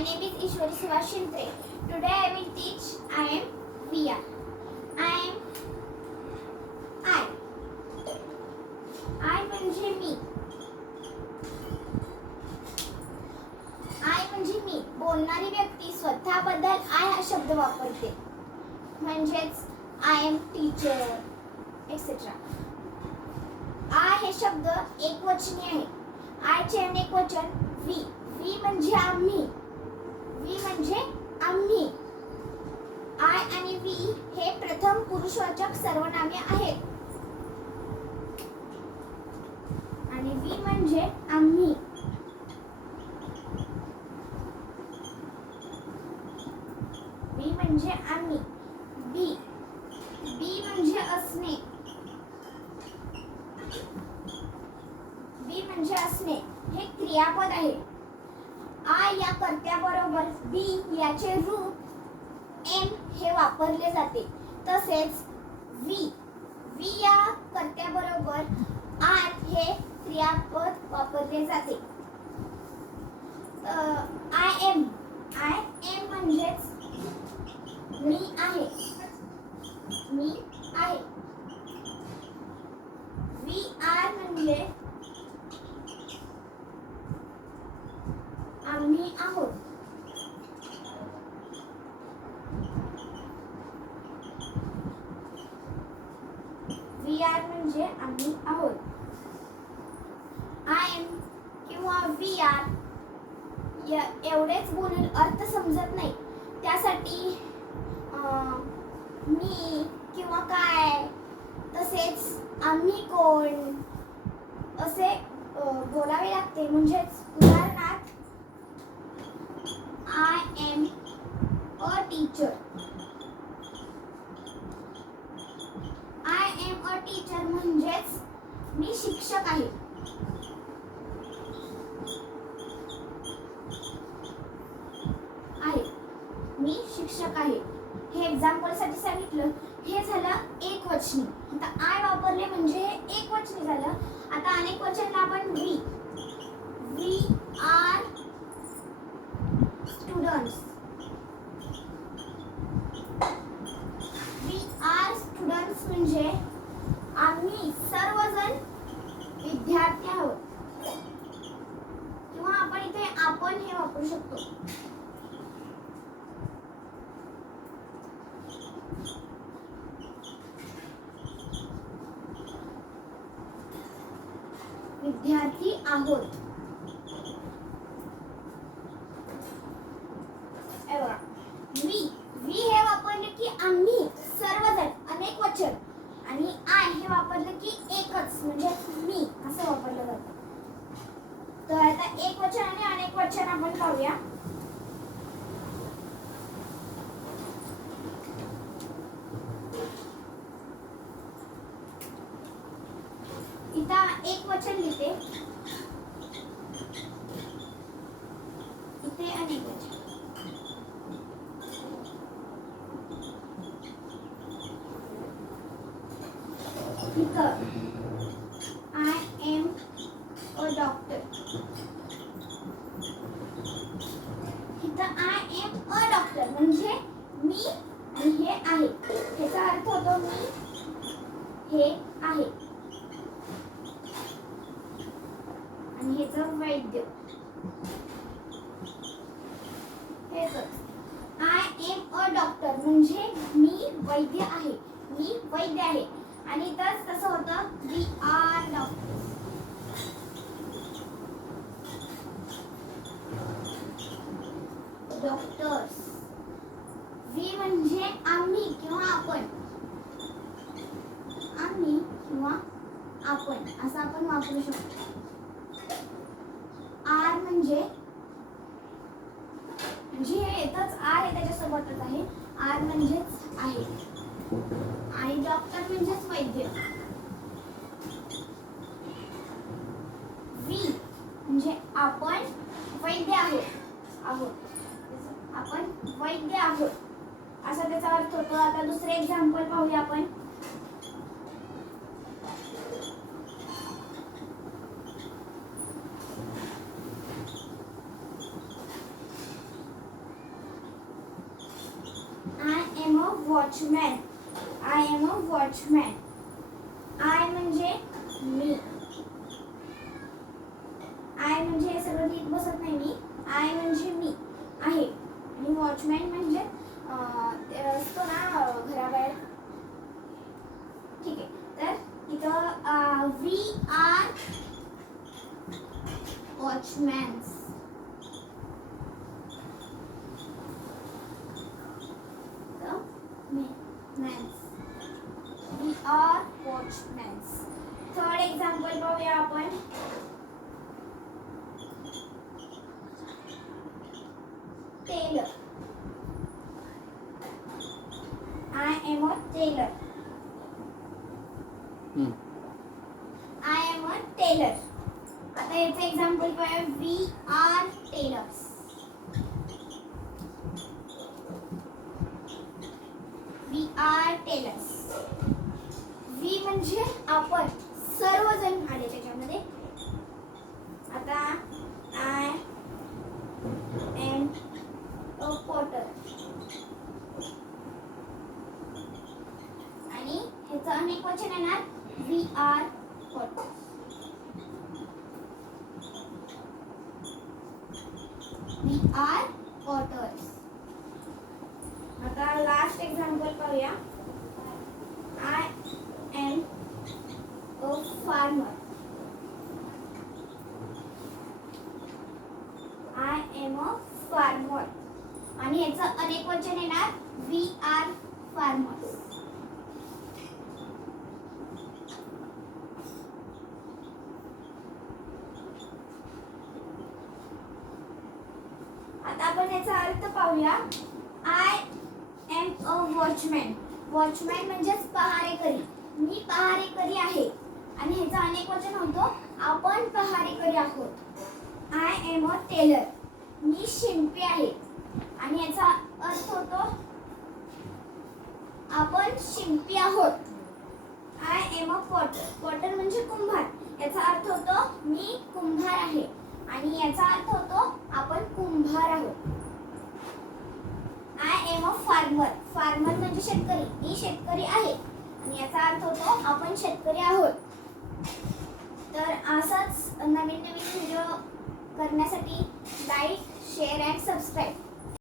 name is Ishwari Sivas Shindre. Today I will teach I am we are. I am I. I म्हणजे मी. I म्हणजे मी. बोलणारी व्यक्ती स्वतःबद्दल I हा शब्द वापरते. म्हणजेच I am teacher etc. I हे शब्द एकवचनी आहे. I चे अनेक वचन we. We म्हणजे आम्ही. We म्हणजे आम्ही. I आणि we हे प्रथम पुरुषवाचक सर्वनामे आहेत. आणि we म्हणजे आम्ही. we म्हणजे आम्ही. be. be म्हणजे असणे. be म्हणजे असणे हे क्रियापद आहे. I या कर्त्याबरोबर be याचे रूप am हे वापरले जाते. तसेच we या कर्त्याबरोबर are हे क्रियापद वापरले जाते. I am म्हणजेच मी आहे. मी आहे. we are म्हणजे आम्ही आहोत. we are म्हणजे आम्ही आहोत. I am किंवा we are एवढेच बोलून अर्थ समजत नाही. त्यासाठी मी किंवा काय तसेच आम्ही कोण असे बोलावे लागते. म्हणजेच उदाहरणार्थ I am a teacher. I am a teacher म्हणजेच मी शिक्षक आहे. मी शिक्षक आहे. हे एक्झाम्पल साठी सांगितलं. हे झालं एकवचनी. आता I वापरले म्हणजे हे एकवचनी झालं. आता अनेक वचनला आपण we are students. we are students म्हणजे आम्ही सर्वजण विद्यार्थी आहोत. किंवा आपण इथे आपण हे वापरू शकतो. विद्यार्थी आहोत. we हे वापरले की आम्ही सर्वजण अनेक वचन आणि I हे वापरले की एकच म्हणजे मी असं वापरलं जातं. तर आता एक वचन आणि अनेक वचन आपण पाहूया. इथं एक वचन लिहिते. इथे अनेक वचन. इथं I am a doctor. इथं I am a doctor म्हणजे मी आणि हे आहे. याचा अर्थ होतो मी हे आहे. आणि हेच वैद्य. I am a doctor म्हणजे मी वैद्य आहे. मी वैद्य आहे. आणि तसं होतं we are doctors. Doctors. we म्हणजे आम्ही किंवा आपण. आम्ही किंवा आपण असं आपण वापरू शकतो. R म्हणजे हे येतच R हे त्याच्यासोबतच आहे. R म्हणजेच आहे. आणि डॉक्टर म्हणजेच वैद्य. we म्हणजे आपण वैद्य आहोत. आपण वैद्य आहोत असा त्याचा अर्थ होतो. आता दुसरे एक्झाम्पल पाहूया आपण. I am a watchman. I am a watchman. I म्हणजे मी. आय म्हणजे हे सगळं लिहित बसत नाही मी. आय म्हणजे मी आहे आणि वॉचमॅन म्हणजे ते असतो ना घराबाहेर. ठीक आहे. तर इथं we are watchmans. We are watchmans. Third example पाहूया आपण. Tailor. I am a tailor. I am a tailor. आता याचं एक्झाम्पल पाहूया. We are tailors. We are tailors. We म्हणजे आपण सर्वजण आले त्याच्यामध्ये. आता आय एम अ पॉटर आणि ह्याचं अनेक वचन येणार. We are potter. We are potters. आता लास्ट एक्झाम्पल पाहूया. I am a farmer. I am a farmer आणि याचं अनेक वचन येणार. We are farmers. आता आपण याचा अर्थ पाहूया. I am a watchman. Watchman म्हणजेच पहारेकरी. मी पहारेकरी आहे आणि ह्याचा अनेक वचन होतो. आपण पहारेकरी आहोत. I am a tailor. मी शिंपी आहे आणि याचा अर्थ होतो आपण शिंपी आहोत. I am a potter. Potter म्हणजे कुंभार. याचा अर्थ होतो मी कुंभार आहे आणि याचा अर्थ होतो आपण कुंभार आहोत. I am a farmer. Farmer म्हणजे शेतकरी. मी शेतकरी आहे आणि याचा अर्थ होतो आपण शेतकरी आहोत. तर असंच नवीन नवीन व्हिडिओ करण्यासाठी लाईक, शेअर अँड सबस्क्राईब.